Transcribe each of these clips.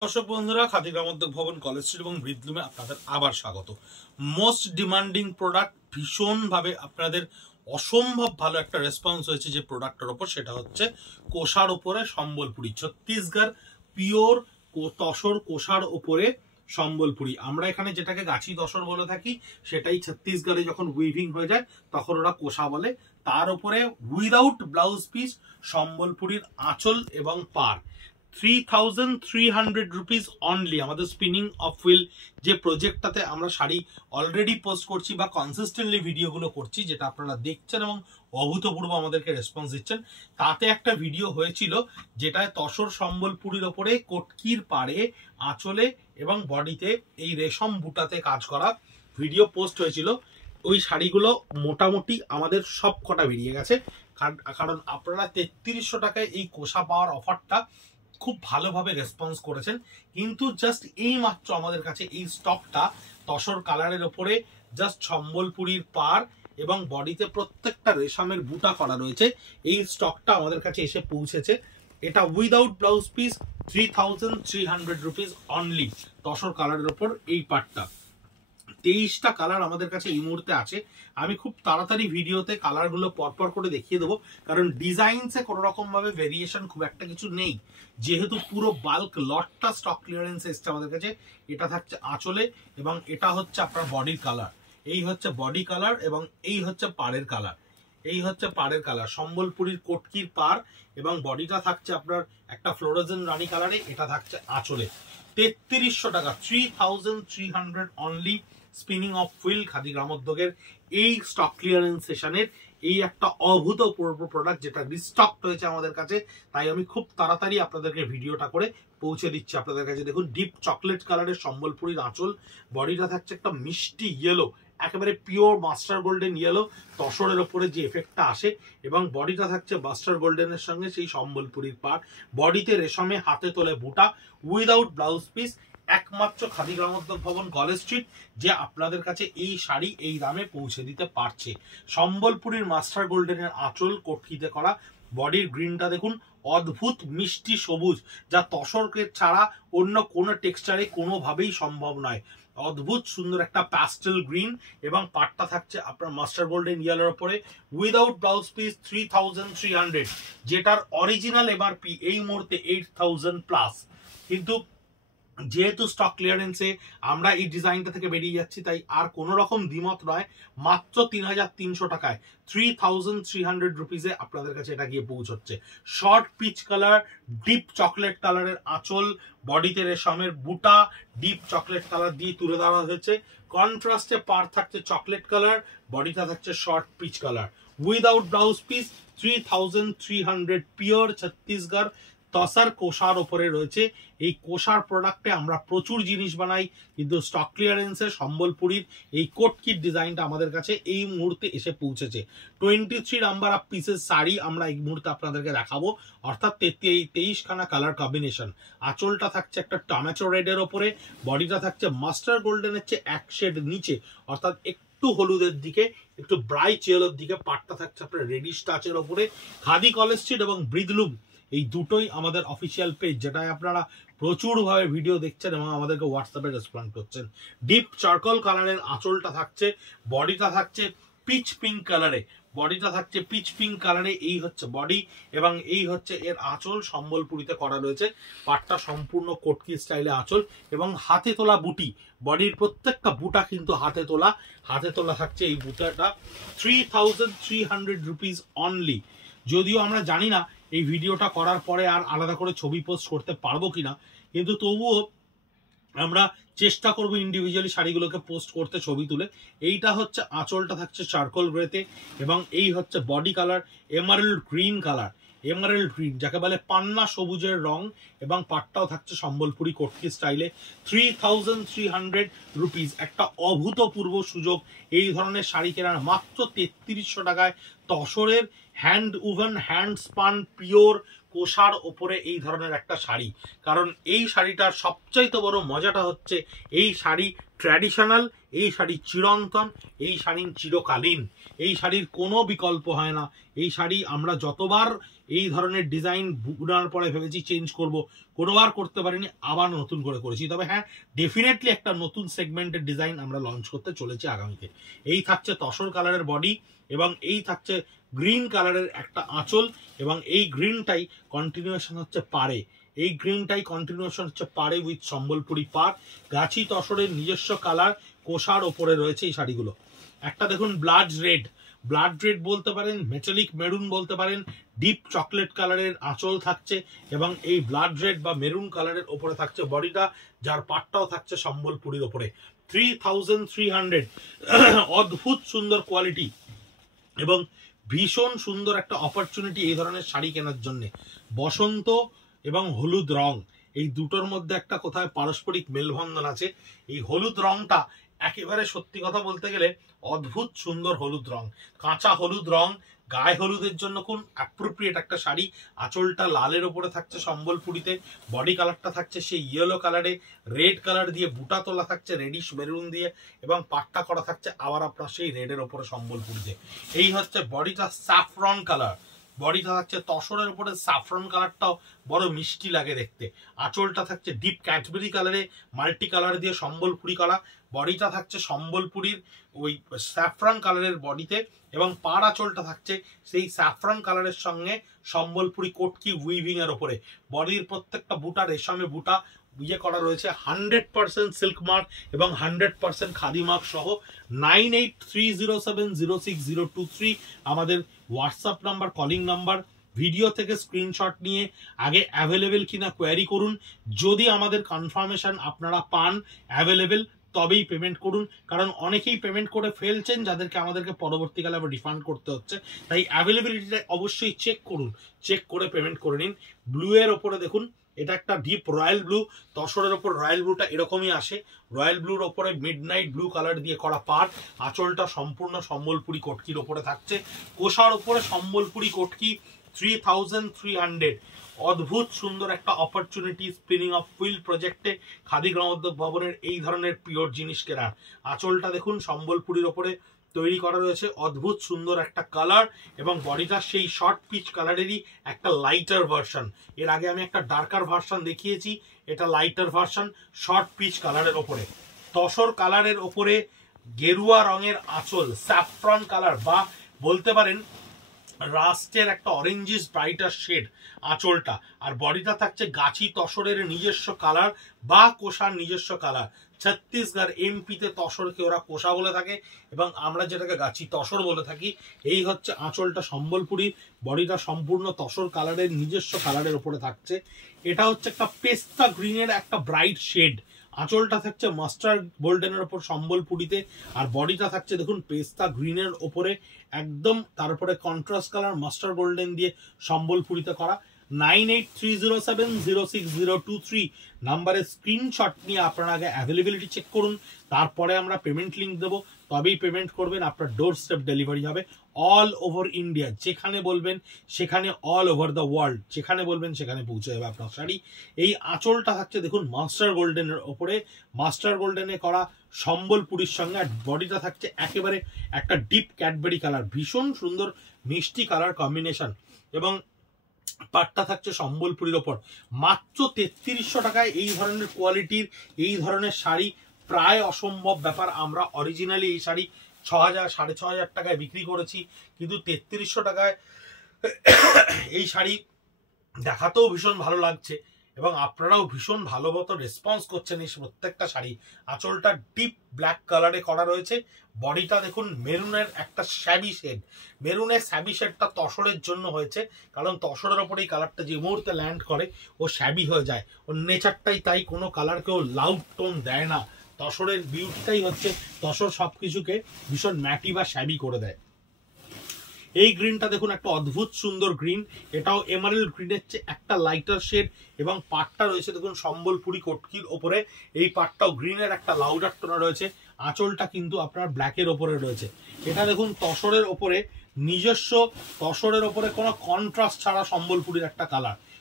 দর্শক বন্ধুরা, খাদি গ্রামোদ্যোগ ভবন, কলেজ স্ট্রিট এবং ব্রিদলুমে আপনাদের আবার স্বাগত। মোস্ট ডিমান্ডিং প্রোডাক্ট, ভীষণভাবে আপনাদের অসম্ভব ভালো একটা রেসপন্স হয়েছে যে প্রোডাক্টের ওপর, সেটা হচ্ছে কোষার ওপরে সম্বলপুরি, ছত্তিশগড় পিওর তসর কোষার ওপরে সম্বলপুরি। আমরা এখানে যেটাকে গাছি তসর বলে থাকি, সেটাই ছত্তিশগড়ে যখন উইভিং হয়ে যায় তখন ওরা কোষা বলে। তার উপরে উইদাউট ব্লাউজ পিস সম্বলপুরীর আঁচল এবং পার 3300 রুপিস অনলি। আমাদের স্পিনিং অফ হুইল যে প্রজেক্টটাতে আমরা শাড়ি অলরেডি পোস্ট করছি বা কনসিস্টেন্টলি ভিডিওগুলো করছি, যেটা আপনারা দেখছেন এবং অভূতপূর্ব আমাদেরকে রেসপন্স দিচ্ছেন, তাতে একটা ভিডিও হয়েছিল যেটায় তসর সম্বলপুরীর ওপরে কটকির পাড়ে আঁচলে এবং বডিতে এই রেশম বুটাতে কাজ করা ভিডিও পোস্ট হয়েছিল। ওই শাড়িগুলো মোটামুটি আমাদের সব কটা বেরিয়ে গেছে, কারণ আপনারা 3300 টাকায় এই কোষা পাওয়ার অফারটা খুব ভালোভাবে রেসপন্স করেছেন। কিন্তু জাস্ট এই মাত্র আমাদের কাছে এই স্টকটা তসর কালারের ওপরে জাস্ট সম্বলপুরীর পার এবং বডিতে প্রত্যেকটা রেশমের বুটা করা রয়েছে, এই স্টকটা আমাদের কাছে এসে পৌঁছেছে। এটা without blouse piece 3300 rupees only. Tussar কালারের ওপর এই পার্টটা 23টা কালার আমাদের কাছে এই মুহূর্তে আছে। আমি খুব তাড়াতাড়ি ভিডিওতে কালারগুলো পরপর করে দেখিয়ে দেবো, কারণ ডিজাইনসে কোনো রকম ভাবে ভেরিয়েশন খুব একটা কিছু নেই, যেহেতু পুরো বাল্ক লটটা স্টক ক্লিয়ারেন্স এসছে আমাদের কাছে। এটা থাকছে আঁচলে এবং এটা হচ্ছে আপনার বডির কালার। এই হচ্ছে বডি কালার এবং এই হচ্ছে পাড়ের কালার। এই হচ্ছে পাড়ের কালার, সম্বলপুরীর কটকির পাড় এবং বডিটা থাকছে আপনার একটা ফ্লোরোজেন রানী কালারে। এটা থাকছে আঁচলে। 3300 টাকা, 3300 only. Spinning of wheel khadi গ্রামোদ্যোগের এই স্টক ক্লিয়ারেন্স সেশনের এই একটা অভূতপূর্ব প্রোডাক্ট, যেটা রিস্টক হয়েছে আমাদের কাছে। তাই আমি খুব তাড়াতাড়ি আপনাদেরকে ভিডিওটা করে পৌঁছে দিচ্ছি আপনাদের কাছে। দেখুন, ডিপ চকলেট কালারের সম্বলপুরীর আঁচল, বডিটা থাকছে একটা মিষ্টি ইয়েলো, একেবারে পিওর মাস্টার গোল্ডেন ইয়েলো, তসরের ওপরে যে এফেক্টটা আসে, এবং বডিটা থাকছে মাস্টার গোল্ডেনের সঙ্গে সেই সম্বলপুরীর পাড়, বডিতে রেশমে হাতে তোলে বুটা, উইদাউট ব্লাউজ পিস। একমাত্র খাদি গ্রামোদ্যোগ ভবন, কলেজ স্ট্রিট, যে আপনাদের কাছে এই শাড়ি এই দামে পৌঁছে দিতে পারছে। সম্বলপুরীর মাস্টার গোল্ডেনের আঁচল কটকিতে করা, বডির গ্রিনটা দেখুন, অদ্ভুত মিষ্টি সবুজ, যা তসরকে ছাড়া অন্য কোনো টেক্সচারে কোনোভাবেই সম্ভব নয়। অদ্ভুত সুন্দর একটা প্যাস্টেল গ্রিন এবং পাটটা থাকছে আপনার মাস্টার গোল্ডেন ইয়েলোর উপরে, উইদাউট ব্লাউজ পিস 3300, যেটার অরিজিনাল এমআরপি এই মুহূর্তে 8000 প্লাস। কিন্তু যেহেতু স্টক ক্লিয়ারেন্সে আমরা এই ডিজাইনটা থেকে বেরিয়ে যাচ্ছি, তাই আর কোনো রকম দ্বিমত নয়, মাত্র 3300 টাকায় 3300 রুপিসে আপনাদের কাছে এটা গিয়ে পৌঁছচ্ছে। Short peach colour, deep chocolate কালারের আঁচল, বডিতে রেশমের বুটা ডিপ চকলেট কালার দিয়ে তুলে দেওয়া হয়েছে। কন্ট্রাস্টে পার থাকছে চকলেট কালার, বডিটা থাকছে short peach colour, without blouse piece 3300 pure Chhattisgarh tussar কোষার ওপরে রয়েছে। এই কোষার প্রোডাক্টে আমরা প্রচুর জিনিস বানাই, কিন্তু স্টক ক্লিয়ারেন্সে সম্বলপুরীর এই কোটকিট ডিজাইনটা আমাদের কাছে এই মুহূর্তে এসে পৌঁছেছে। 23 নাম্বার অফ পিসের শাড়ি আমরা এই মুহূর্তে আপনাদেরকে দেখাবো, অর্থাৎ 23খানা কালার কম্বিনেশন। আঁচলটা থাকছে একটা টমেটো রেডের ওপরে, বডিটা থাকছে মাস্টার গোল্ডেনের চেয়ে এক শেড নিচে, অর্থাৎ একটু হলুদের দিকে, একটু ব্রাইট ইয়েলোর দিকে। পাটটা থাকছে আপনার রেডিশ টাচের ওপরে। খাদি কলেজ স্ট্রিট এবং ব্রিদলুম এই দুটোই আমাদের অফিসিয়াল পেজ, যেটায় আপনারা প্রচুরভাবে ভিডিও দেখছেন এবং আমাদেরকে হোয়াটসঅ্যাপে রেসপন্ড করছেন। ডিপ চারকোল কালারের আঁচলটা থাকছে, বডিটা থাকছে পিচ পিঙ্ক কালারে, বডিটা থাকছে পিচ পিঙ্ক কালারে। এই হচ্ছে বডি এবং এই হচ্ছে এর আঁচল, সম্বলপুরীতে করা রয়েছে। পাটটা সম্পূর্ণ কটকি স্টাইলে আঁচল এবং হাতে তোলা বুটি, বডির প্রত্যেকটা বুটা কিন্তু হাতে তোলা। হাতে তোলা থাকছে এই বুটাটা। 3300 রুপিস অনলি। যদিও আমরা জানি না এই ভিডিওটা করার পরে আর আলাদা করে ছবি পোস্ট করতে পারবো কিনা, কিন্তু তবুও আমরা চেষ্টা করবো ইন্ডিভিজুয়ালি শাড়িগুলোকে পোস্ট করতে ছবি তুলে। এইটা হচ্ছে আঁচলটা থাকছে চারকোল গ্রেতে এবং এই হচ্ছে body colour emerald green colour, emerald green যাকে বলে পান্না সবুজের রং, এবং পাটটাও থাকছে সম্বলপুরি কটকি স্টাইলে। 3300 রুপিস, একটা অভূতপূর্ব সুযোগ এই ধরনের শাড়ি কেনার, মাত্র 3300 টাকায় তসরের hand woven hand spun pure কোষার ওপরে এই ধরনের একটা শাড়ি। কারণ এই শাড়িটার সবচাইতে বড় মজাটা হচ্ছে এই শাড়ি ট্র্যাডিশনাল, এই শাড়ি চিরন্তন, এই শাড়ি চিরকালীন, এই শাড়ির কোনো বিকল্প হয় না। এই শাড়ি আমরা যতবার এই ধরনের ডিজাইন বুনার পরে ভেবেছি চেঞ্জ করব, কোনোবার করতে পারিনি, আবার নতুন করে করেছি। তবে হ্যাঁ, ডেফিনেটলি একটা নতুন সেগমেন্টের ডিজাইন আমরা লঞ্চ করতে চলেছি আগামীতে। এই থাকছে তসর কালারের বডি এবং এই থাকছে গ্রিন কালারের একটা আঁচল, এবং এই গ্রিনটাই কন্টিনিউশন হচ্ছে পাড়ে, এই গ্রিনটাই কন্টিনিউশন হচ্ছে পাড়ে উইথ সম্বলপুরি পাড়। গাছি তসরের নিজস্ব কালার কোষার ওপরে রয়েছে এই শাড়িগুলো। একটা দেখুন ব্লাড রেড, ব্লাড রেড বলতে পারেন, মেটালিক মেরুন বলতে পারেন, ডিপ চকলেট কালারের আঁচল থাকছে এবং এই ব্লাড রেড বা মেরুন কালারের ওপরে থাকছে বডিটা, যার পাটটাও থাকছে সম্বলপুরীর ওপরে। 3300 অদ্ভুত সুন্দর কোয়ালিটি এবং ভীষণ সুন্দর একটা অপরচুনিটি এই ধরনের শাড়ি কেনার জন্য। বসন্ত এবং হলুদ রং, এই দুটোর মধ্যে একটা কোথায় পারস্পরিক মেলবন্ধন আছে। এই হলুদ রংটা একেবারে সত্যি কথা বলতে গেলে অদ্ভুত সুন্দর হলুদ রং, কাঁচা হলুদ রং, গায়ে হলুদের জন্য কোন অ্যাপ্রোপ্রিয়েট একটা শাড়ি। আঁচলটা লালের ওপরে থাকছে সম্বলপুরীতে, বডি কালারটা থাকছে সেই ইয়েলো কালারে, রেড কালার দিয়ে বুটা তোলা থাকছে রেডিশ মেরুন দিয়ে, এবং পাট্টা করা থাকছে আবার আপনার সেই রেডের ওপরে সম্বলপুরীতে। এই হচ্ছে বডিটা স্যাফরন কালার, বডিটা থাকছে তসরের উপরে সাফরন কালারটাও বড় মিষ্টি লাগে দেখতে। আঁচলটা থাকছে ডিপ ক্যাডবেরি কালারে মাল্টি কালার দিয়ে সম্বলপুরি করা, বডিটা থাকছে সম্বলপুরীর ওই স্যাফরন কালারের বডিতে, এবং পাড় আঁচলটা থাকছে সেই স্যাফরন কালারের সঙ্গে সম্বলপুরি কোটকি উইভিং এর ওপরে। বডির প্রত্যেকটা বুটা রেশমে বুটা ইয়ে করা রয়েছে, 100% সিল্ক মার্ক এবং 100% খাদি মার্ক সহ। 9830706023 আমাদের WhatsApp number, calling number. Video থেকে স্ক্রিনশট নিয়ে আগে অ্যাভেলেবেল কিনা কোয়ারি করুন। যদি আমাদের কনফার্মেশন আপনারা পান অ্যাভেলেবেল, তবেই পেমেন্ট করুন, কারণ অনেকেই পেমেন্ট করে ফেলছেন যাদেরকে আমাদেরকে পরবর্তীকালে আবার রিফান্ড করতে হচ্ছে। তাই অ্যাভেলেবিলিটিটা অবশ্যই চেক করুন, চেক করে পেমেন্ট করে নিন। ব্লু এর ওপরে দেখুন, এটা একটা ডিপ রয়্যাল ব্লু, তসরের ওপর রয়্যাল ব্লুটা এরকমই আসে। রয়্যাল ব্লুর ওপরে মিডনাইট ব্লু কালার দিয়ে করা পাড়, আঁচলটা সম্পূর্ণ সম্বলপুরি কটকির ওপরে থাকছে, কোষার ওপরে সম্বলপুরি কটকি। 3300 অদ্ভুত সুন্দর একটা অপরচুনিটি স্পিনিং অফ হুইল প্রজেক্টে খাদি গ্রামোদ্যোগ ভবনের এই ধরনের পিওর জিনিস কেনার। আঁচলটা দেখুন সম্বলপুরীর ওপরে তৈরি করা রয়েছে, অদ্ভুত সুন্দর একটা কালার, এবং বডিটা সেই শর্ট পিচ কালারেরই একটা লাইটার ভার্সন। এর আগে আমি একটা ডার্কার ভার্সন দেখিয়েছি, এটা লাইটার ভার্সন শর্ট পিচ কালারের ওপরে। তসর কালারের ওপরে গেরুয়া রঙের আঁচল, স্যাফরন কালার বা বলতে পারেন রাস্টের একটা অরেঞ্জিস ব্রাইটার শেড আঁচলটা, আর বডিটা থাকছে গাছি তসরের নিজস্ব কালার বা কোষার নিজস্ব কালার। ছত্তিশগড় এমপিতে তসরকে ওরা কোষা বলে থাকে এবং আমরা যেটাকে গাছি তসর বলে থাকি। এই হচ্ছে আঁচলটা সম্বলপুরি, বডিটা সম্পূর্ণ তসর কালারের নিজস্ব কালারের উপরে থাকছে। এটা হচ্ছে একটা পেস্তা গ্রিনের একটা ব্রাইট শেড, আঁচলটা থাকছে মাস্টার্ড গোল্ডেনের ওপর সম্বলপুরিতে, আর বডিটা থাকছে দেখুন পেস্তা গ্রিনের ওপরে একদম, তারপরে কন্ট্রাস্ট কালার মাস্টার গোল্ডেন দিয়ে সম্বলপুরিতে করা। 9830706023 নাম্বারে স্ক্রিনশট নিয়ে আপনারা আগে অ্যাভেলেবিলিটি চেক করুন, তারপরে আমরা পেমেন্ট লিঙ্ক দেবো, তবেই পেমেন্ট করবেন। আপনার ডোর স্টেপ ডেলিভারি হবে অল ওভার ইন্ডিয়া, যেখানে বলবেন সেখানে, অল ওভার দ্য ওয়ার্ল্ড যেখানে বলবেন সেখানে পৌঁছে যাবে আপনার শাড়ি। এই আঁচলটা থাকছে দেখুন মাস্টার গোল্ডেনের ওপরে, মাস্টার গোল্ডেনে করা সম্বলপুরীর সঙ্গে, আর বডিটা থাকছে একেবারে একটা ডিপ ক্যাডবেরি কালার, ভীষণ সুন্দর মিষ্টি কালার কম্বিনেশন, এবং পাটটা থাকছে সম্বলপুরীর ওপর। মাত্র 3300 টাকায় এই ধরনের কোয়ালিটির এই ধরনের শাড়ি প্রায় অসম্ভব ব্যাপার। আমরা অরিজিনালি এই শাড়ি 6000 6500 টাকায় বিক্রি করেছি, কিন্তু 3300 টাকায় এই শাড়ি দেখাতেও ভীষণ ভালো লাগছে এবং আপনারাও ভীষণ ভালো মতো রেসপন্স করছেন এই প্রত্যেকটা শাড়ি। আঁচলটা ডিপ ব্ল্যাক কালারে করা রয়েছে, বডিটা দেখুন মেরুনের একটা শ্যাবি শেড, মেরুনের শ্যাবি শেডটা তসরের জন্য হয়েছে, কারণ তসরের ওপরে এই কালারটা যে মুহূর্তে ল্যান্ড করে ও শ্যাবি হয়ে যায়, ওর নেচারটাই তাই, কোনো কালারকেও লাউড টোন দেয় না। তসরের বিউটিটাই হচ্ছে তসর সবকিছুকে ভীষণ ম্যাটি বা শ্যাবি করে দেয়। এই গ্রিনটা দেখুন একটা অদ্ভুত সুন্দর গ্রিন, এটাও এমারেল্ড গ্রিনের চেয়ে একটা লাইটার শেড, এবং পাটটা রয়েছে দেখুন সম্বলপুরি কটকির ওপরে, এই পাটটাও গ্রিনের একটা লাউডার টোনা রয়েছে। আঁচলটা কিন্তু আপনার ব্ল্যাকের ওপরে রয়েছে। এটা দেখুন তসরের ওপরে নিজস্ব, তসরের ওপরে কোনো কন্ট্রাস্ট ছাড়া সম্বলপুরির একটা কালার,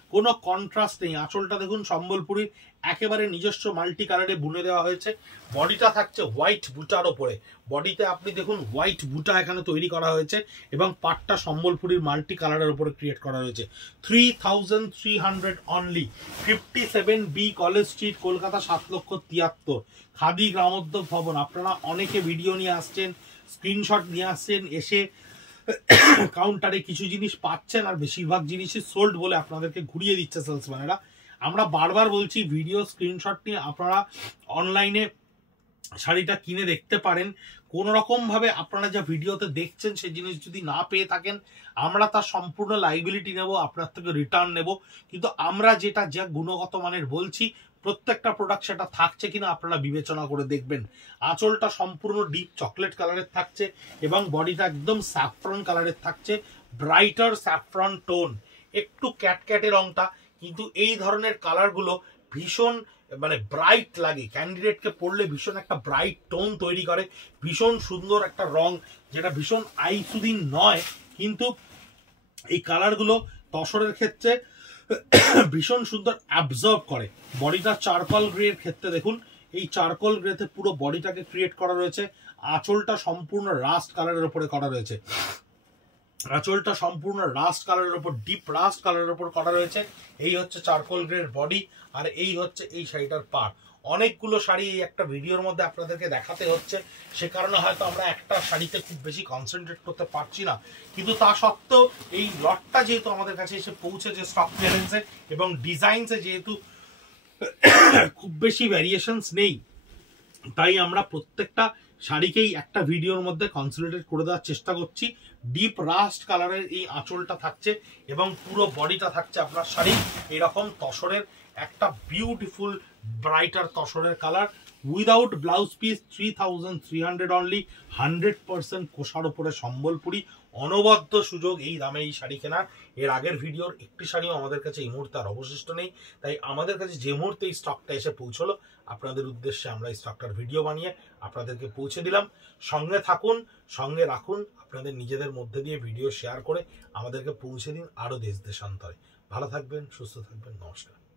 কোনো কন্ট্রাস্ট নেই। আঁচলটা দেখুন সম্বলপুরীর একেবারে নিজস্ব মাল্টি কালারে বুনে দেওয়া হয়েছে। বডিটা থাকছে হোয়াইট বুটার ওপরে, বডিতে আপনি দেখুন হোয়াইট বুটা এখানে তৈরি করা হয়েছে এবং পাটটা সম্বলপুরীর মাল্টি কালারের উপরে ক্রিয়েট করা হয়েছে। 3300 only, 57B college street, Kolkata 7,73,000। Khadi Gramodyog Bhavan. আপনারা অনেকে ভিডিও নিয়ে আসছেন, স্ক্রিনশট নিয়ে আসছেন, এসে কাউন্টারে কিছু জিনিস পাচ্ছেন আর বেশিরভাগ জিনিসই সোল্ড বলে আপনাদেরকে ঘুরিয়ে দিচ্ছে সেলসম্যানেরা। আমরা বারবার বলছি ভিডিও স্ক্রিনশট নিয়ে আপনারা অনলাইনে শাড়িটা কিনে দেখতে পারেন। কোনো রকম ভাবে আপনারা যা ভিডিওতে দেখছেন সেই জিনিস যদি না পেয়ে থাকেন, আমরা তার সম্পূর্ণ লাইবিলিটি নেব, আপনার থেকে রিটার্ন নেব। কিন্তু আমরা যেটা যা গুণগত মানের বলছি, প্রত্যেকটা প্রোডাক্ট সেটা থাকছে কিনা আপনারা বিবেচনা করে দেখবেন। আঁচলটা সম্পূর্ণ ডিপ চকলেট কালারের থাকছে এবং বডিটা একদম স্যাফরন কালারের থাকছে, ব্রাইটার স্যাফরন টোন, একটু ক্যাটক্যাটে রংটা, কিন্তু এই ধরনের কালারগুলো ভীষণ মানে ব্রাইট লাগে, ক্যান্ডিডেটকে পড়লে ভীষণ একটা ব্রাইট টোন তৈরি করে, ভীষণ সুন্দর একটা রং, যেটা ভীষণ আই সুদিন নয়, কিন্তু এই কালারগুলো তসরের ক্ষেত্রে ভীষণ সুন্দর অ্যাবজর্ব করে। বডিটা চারকোল গ্রের ক্ষেত্রে দেখুন, এই চারকোল গ্রেতে পুরো বডিটাকে ক্রিয়েট করা রয়েছে। আঁচলটা সম্পূর্ণ রাস্ট কালারের উপরে করা রয়েছে, আঁচলটা সম্পূর্ণ রাস্ট কালারের উপর, ডিপ রাস্ট কালারের উপর করা রয়েছে। এই হচ্ছে চারকোল গ্রের বডি, আর এই হচ্ছে এই শাড়িটার পাড়। অনেকগুলো শাড়ি এই একটা ভিডিওর মধ্যে আপনাদেরকে দেখাতে হচ্ছে, সে কারণে হয়তো আমরা একটা শাড়িতে খুব বেশি কনসেন্ট্রেট করতে পারছি না, কিন্তু তা সত্ত্বেও এই লটটা যেহেতু আমাদের কাছে এসে পৌঁছেছে স্টক ক্লিয়ারেন্সে এবং ডিজাইনসে যেহেতু খুব বেশি ভ্যারিয়েশনস নেই, তাই আমরা প্রত্যেকটা শাড়িকেই একটা ভিডিওর মধ্যে কনসেন্ট্রেট করে দেওয়ার চেষ্টা করছি। ডিপ রাস্ট কালারের এই আঁচলটা থাকছে এবং পুরো বডিটা থাকছে আপনার শাড়ি এরকম তসরের একটা বিউটিফুল ব্রাইটার তসরের colour, without blouse piece. 3300 only, 100% কোষার উপরে সম্বলপুরি। অনবদ্য সুযোগ এই দামে এই শাড়ি কেনার। এর আগের ভিডিওর একটি শাড়িও আমাদের কাছে এই মুহূর্তে আর অবশিষ্ট নেই, তাই আমাদের কাছে যে মুহূর্তে এই স্টকটা এসে পৌঁছলো, আপনাদের উদ্দেশ্যে আমরা এই স্টকটার ভিডিও বানিয়ে আপনাদেরকে পৌঁছে দিলাম। সঙ্গে থাকুন, সঙ্গে রাখুন, আপনাদের নিজেদের মধ্যে দিয়ে ভিডিও শেয়ার করে আমাদেরকে পৌঁছে দিন আরো দেশ দেশান্তরে। ভালো থাকবেন, সুস্থ থাকবেন, নমস্কার।